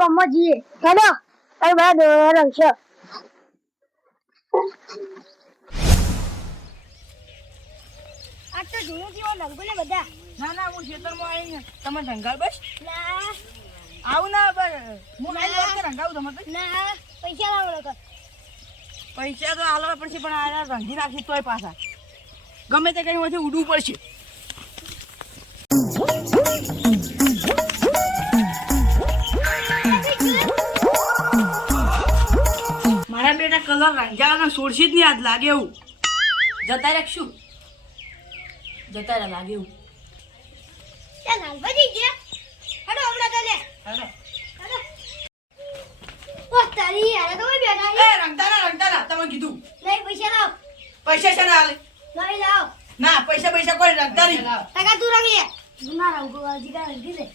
ગામમાં જઈએ હેડો તારે બધા દોરા રમશે આ તો જૂનો જીવો રંગો ને બધા ના ના હું ખેતરમાં આવીને તમે ઢંગાળ બસ ના આવું ના બસ હું આવીને વખતે રંગાવું તમે ના પૈસા લાવો લોકો પૈસા તો હાલવા પડશે પણ આ રંગી નાખી તોય પાછા ગમે તે કઈ માંથી ઉડવું પડશે મારા બેટા કલર રંગાવાના છોડશી જ નહીં આજ લાગે એવું જતા રાખશું જતા રહ્યા લાગે એવું ચાલ હાલ બધી ગયા હેડો હમણાં તને હેડો હેડો ઓ તારી યાર તો બેઠા એ રંગતાના તમે કીધું લઈ પૈસા લાવ પૈસા છે ને હાલે લઈ લાવ ના પૈસા કોઈ રંગતા નહીં ટકા તું રંગ લે ગુના રંગો વાજી કા રંગી દે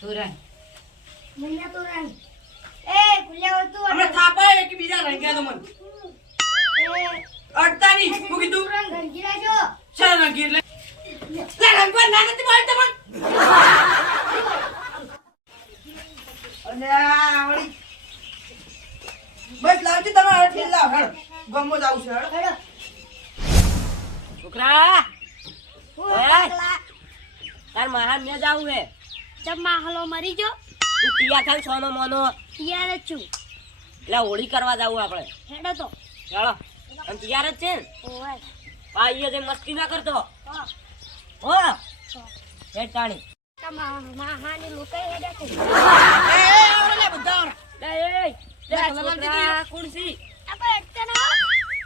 તું રંગ મને તો રંગ એ કુલ્યા તું અમે થાપા એક બીજા રંગ્યા તો મને અડતા નહીં હું કીધું રંગ રંગી રાજો ચાલ રંગી લે રંગવા ના નથી બોલતો મને અને આ વળી બસ લાવજો તમે અડથી લાવ હેડો ગમો જ આવશે હેડો હેડો છોકરા ઓ એ? પગલા તાર મહાન ને જાવું હે જબ માહલો મરી જો તું પિયા ખાન સોનો મોનો તૈયાર જ છું એટલે હોળી કરવા જાવું આપણે હેડો તો ચાલો અને તૈયાર જ છે ને ઓય પાઈએ જે મસ્તી ના કરતો હા હો હેડ તાણી તમા માહાની લોકો હેડે છે એ આવડે લે બધા લે એ લે છોકરા કુણસી આપણે અટતા ના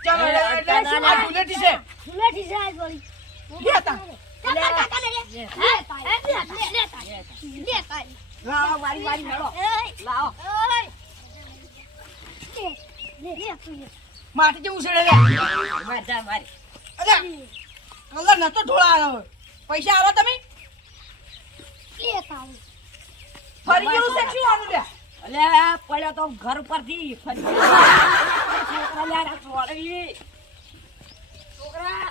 ચાલો એ, એટલે અડતા ના. આ બુલેટી છે બુલેટી જાય બોલી લેતા કાકા લે લે લાવો મારી હેડો લાવો માટી જેવું છે લે માર જા મારી અરે કલર નતો ઢોળા આવે પૈસા આવો તમે ફરી ગયું છે શું આનું લે અલે પડ્યો તો ઘર પરથી ફરી છોકરા લે આ છોડી છોકરા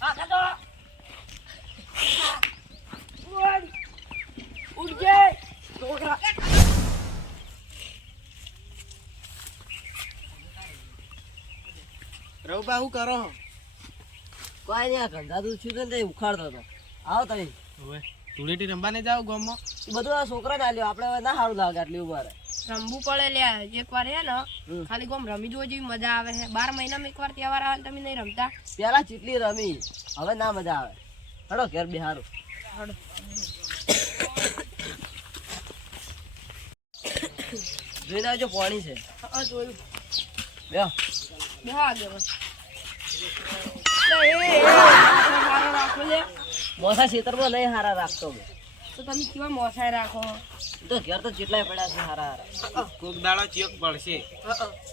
આકા દો ઉડજે છોકરા રઉબા હું કરો કોઈ નહીં આ ગંધા દૂધ છું ને ઉખાડતો હતો આવો તમે હવે ધૂળેટી રમવાને જાવ ગામમાં એ બધું આ છોકરાને આલ્યો આપણે હવે ના સારું લાગે આટલી ઉંમરે રમવું પડે લ્યા એક વાર હે ને ખાલી ગોમ રમી જોવો જેવી મજા આવે છે 12 મહિનામાં એક વાર તહેવાર આવે ને તમે નહીં રમતા પેલા ચીટલી રમી હવે ના મજા આવે હડો ઘેર બિહારું જોઈને આવજો પાણી છે હા જોયું બેહો બેહો આગળ બસ. એ સારો રાખો લે મોસા ખેતરમાં નહીં હારા રાખતો મેં. તો તમે કેવા મોસાય રાખો તો ઘેર તો જેટલાય પડ્યા છે હારા હારા કોક દાડો ચિયોક પડશે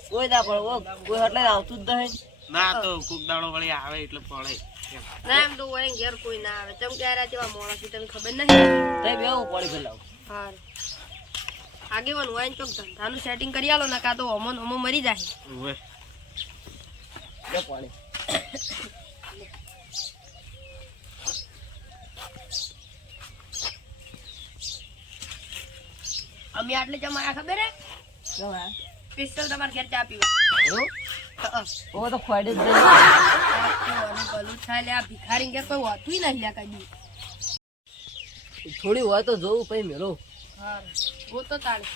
કોઈ ના પડે કોઈ એટલે આવતું જ નહીં ના તો કોક દાડો વળી આવે એટલે પડે ના એમ તો હોય ઘેર કોઈ ના આવે ચમ ક્યારે જેવા મોણા છે તમે ખબર નહીં તઈ બેહું પડી પેલા હા આગેવાનું હોય ને ચોક ધંધાનું સેટિંગ કરી આલો ને કાં તો અમો મરી જાય ઓવે બે પાણી અમે આટલે જમાયા ખબર હે કેવું હે? પિસ્તલ તમારે ઘેર ચા પીવા એવું? ઓ તો ખોડી જ ભલું થાય લે આ ભિખારી ઘેર કોઈ હોતું નહીં લ્યા કદી દે થોડી હોય તો જોવું પછી મેળો હા હું તો તાળી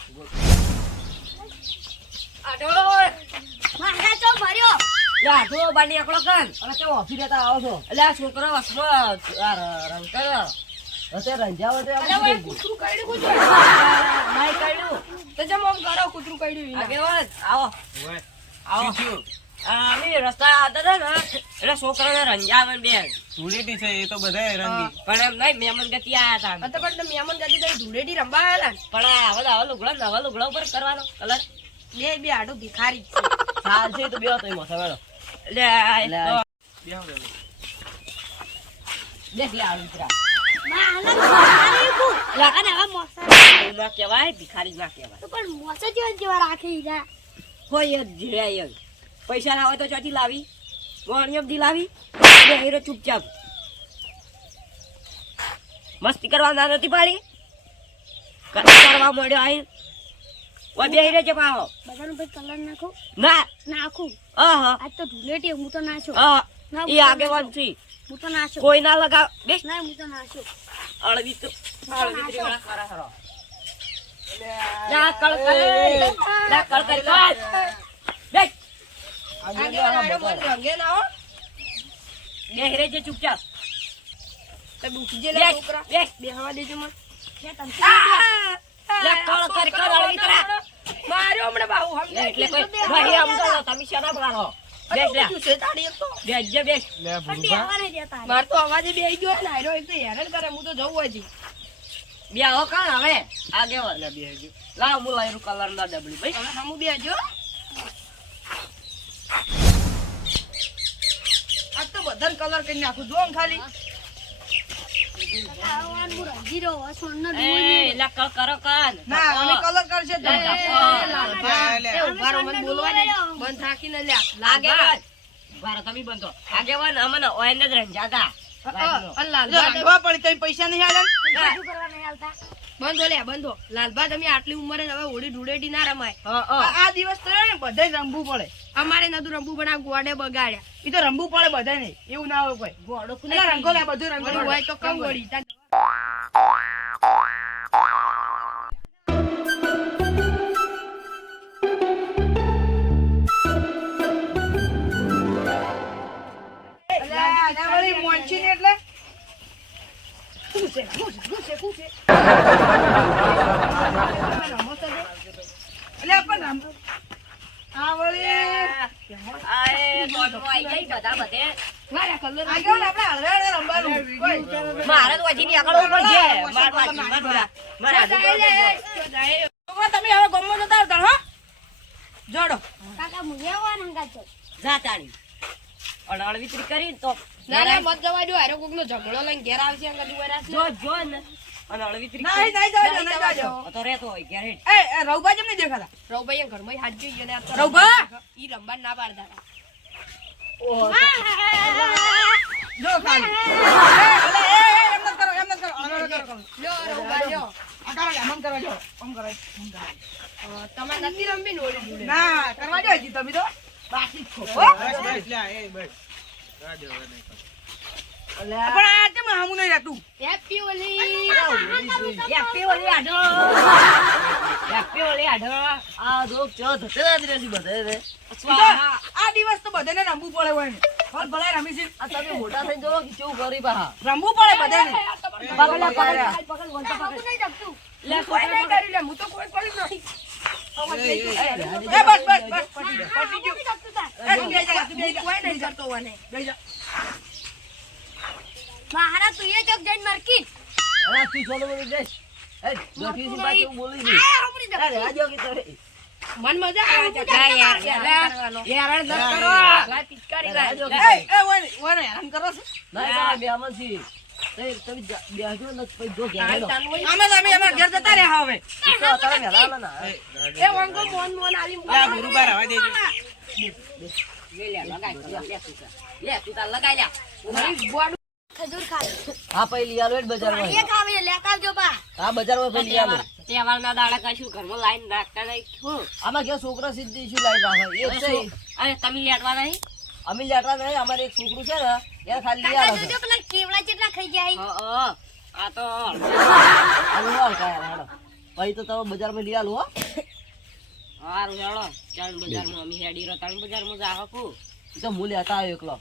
મારા તો ભર્યો યા જો બાની એકલો કાન અને તે ઓફી દેતા આવો છો એટલે આ છોકરો વસમાં આ રંગ કર્યો હતે રંજાવ તે અરે ઓય કૂતરું કાઢ્યું નાઈ કાઢ્યું તો જમ આમ કરો કૂતરું કાઢ્યું આગેવાન આવો ઓવે આવો શું થયું? અમે રસ્તા આવતા હતા ને એટલે છોકરાને રંજાવે બેન ધૂળેટી છે એ તો બધાય રંગી પણ એમ નહીં મહેમાન ગતિ આયા હતા તો પણ મહેમાન જતી તો ધૂળેટી રમવા આવેલા ને પણ આ હવે નવા લુગડા ઉપર કરવાનો કલર બે આડો ભિખારી જ છે ચાલ છે તો બેહો તઈ મોસા વેળો એટલે તો બેહો બેહો. દેખ લે આવી ત્રા મારા ભિખારી કુ અને હવે મોસા ના કહેવાય ભિખારી ના કહેવાય તો પણ મોસા જેવા રાખી જા હોય જ જીરાય જ પૈસા ના હોય તો ચોથી લાવી વાણિયમ દી લાવી ને હીરો ચૂપચાપ મસ્તી કરવા ના નથી પાડી કરવા મળ્યો આઈ ઓય બેહી રહેજે પાહો બધાનું ભાઈ કલર નાખો ના નાખું આહા આજ તો ધૂળેટી હું તો નાખ્યો આ ના, ઈ આગેવાન છે હું તો નાખ્યો કોઈ ના લગાવ બેસ ના હું તો નાખ્યો અળવી તો અળવી ત્રી વાળા ખરા ખરા લા કળ કર બેસ રંગે ના હો બેહી રહેજે ચૂપચાપ તો દુખી જે લે બેસ છોકરા બેસ બેહવા દેજો મને લા કળ કર અળવી ત્રા માર્યો હમણાં બાહુ હમ એટલે કોઈ ભાઈ આમ તો તમે શેના બગાડો બેસ લે છે તાડી એક તો બેસ જે બેસ લે બેહવા નહીં દેતા માર તો અવાજે બેહી ગયો ને આયરો એક તો હેરાન કરે હું તો જવું હજી બે આવો કાણ હવે આગેવાન લે બેહજો લાવ હું લાયરું કલર ના ડબલી ભાઈ હવે હમુ બેહજો આ તો બધાને કલર કરી નાખું જો આમ ખાલી આવાન હું રંજી રહ્યો સોનનો એ લા કળ કરો કાન ના અમે કલર કરશે તો લે. એ ઉભા રહો મને બોલવા દે બંધ થાકીને લે આગેવાન બાર તમે બંધો આગેવાન અમને ઓયને જ રંજાતા લાલબા પડી કઈ પૈસા નહીં આલે શું કરવા નહીં આવતા બંધો લે બંધો લાલબા તમે આટલી ઉંમરે હવે હોળી ધૂળેટી ના રમાય હા હા આ દિવસ તો ને બધાય રમવું પડે અમારે નતું રમવું પણ આ ગોડે બગાડ્યા ઈ તો રમવું પડે બધાય નહીં એવું ના હોય કોઈ ગોડો કુને એટલે રંગો લે બધું રંગો હોય તો કમ વળી એટલે એટલે પણ આ વળી આએ ગોડો આઈ ગઈ બધા બધે મારા કલર આગળ આપણે હળવે રમવાનું મારે તો હજી નીકળવું પડશે મારા તમે હવે ગમો જતા આવતા હો જોડો કાકા મુજે આવવાનું હંગાત છો જાતાણી અડાળ વિતરી કરી તો ના ના મત જવા દો હારો કોકનો ઝઘડો લઈને ઘેર આવશે અંગા દુવારા છે જો જો ને અડાળ વિતરી નહીં જાજો તો રહેતો હોય ઘેર હેઠ. એ રવબા જેમ નહીં દેખાતા રવભાઈ ઘરમાં હાથ જોઈ ને રવભા! ઈ રંબા ના પાડતા હતા. જો ખાલી એમ ન કરો એમ ન કરો લ્યો રવભા લ્યો આ કરો એમ કરવા જો આમ કરો તમારે નથી રમવી ને ઓલી જોડે. ના કરવા દો હજી તમે તો બાકી જ છો હો? બસ બસ લે એ બસ રાજો હવે નહીં કર. પણ આ કેમ હામું નહીં રહેતું હેપી ઓલી હેપી ઓલી આઢો હેપી ઓલી આઢો આ જો ચો ધતે જ રહેલી બધે રે ઈ તો આ દિવસ તો બધાને રમવું પડે હોય ને પણ ભલે રમી છે આ તમે મોટા થઈ જો કેવું કરી પાહા રમવું પડે બધાને પકડ નહીં જપતું લે કોઈ નહીં કરી લે હું તો કોઈ કરી નહીં એ, એ, એ બસ બસ બસ પટી ગયું પટી ગયું જપતું તા એ તું બેહી જા તું બેહી જા કોઈ નહીં કરતો હોય ને. બેહી જા મારા તું એ ચોક જઈને માર્કેટ અરે તું ચોલો બોલી જઈશ એ દોઠી સી બાજુ બોલી જી આ હમણી જપતું અરે આજો કે તરે મન મજા આવે છે યાર યાર ન કરો લાય પિચકારી લાય એ ઓય હેરાન કરો છો ના ના બે આમાં છી તમે બેહજો ને પછી જો ઘેર હેડો અમે તો અમે અમારા ઘેર જતા રહ્યા હવે તો તારે મેલા ના એ, એ વંગો મોન મોન આલી લે ગુરુબાર હવા દેજો લે લે લગાઈ લે તું તાર લગાઈ લે ખજૂર ખા હા પહેલી આલો એટ બજારમાં એક આવે લેતા આવજો બા આ બજારમાં પહેલી આલો તહેવારના દાડા કશું ઘરમાં લાઈન રાખતા નહીં શું આમાં કે છોકરા સિદ્ધિ શું લાઈ રાખે એ જ છે અરે તમે લેટવા નહીં અમે લેટવા નહીં અમારે એક છોકરું છે ને એ ખાલી લઈ કાકા આલો જોજો પેલા કેવડા જેટલા ખાઈ જાય આ તો આલુ હાલ કાય હેડો પછી તો તમે બજારમાં લઈ આલો હો હારું હેડો ચાલ બજારમાં અમે હેડી રતાણ બજારમાં જા હકું ઈ તો હું લેતા આવ્યો એકલો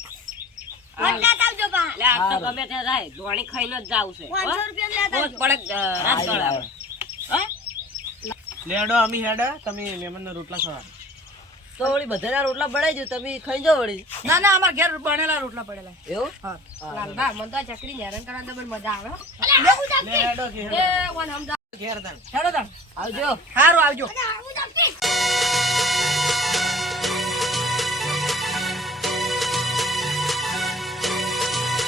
વંડા આવજો બા લે આ તો ગમે ત્યાં જાય ધોણી ખાઈને જ જાવ છે 500 રૂપિયા લેતા રોજ પડે રાત ગળાવે લેડો અમી હેડે તમે મહેમાનના રોટલા ખાવા તો વળી બધાના રોટલા બનાવી દો તમે ખાઈ જાઓ વળી ના ના અમારા ઘેર બનેલા રોટલા પડેલા એવું હા લાલબા મને તો આ ચકરી હેરાન કરવાની તો બહુ મજા આવે હો. લે હેડો કે એ હેડો કોણ સમજા ઘેર તાણ હેડો તાણ આવજો સારું આવજો હું જપતી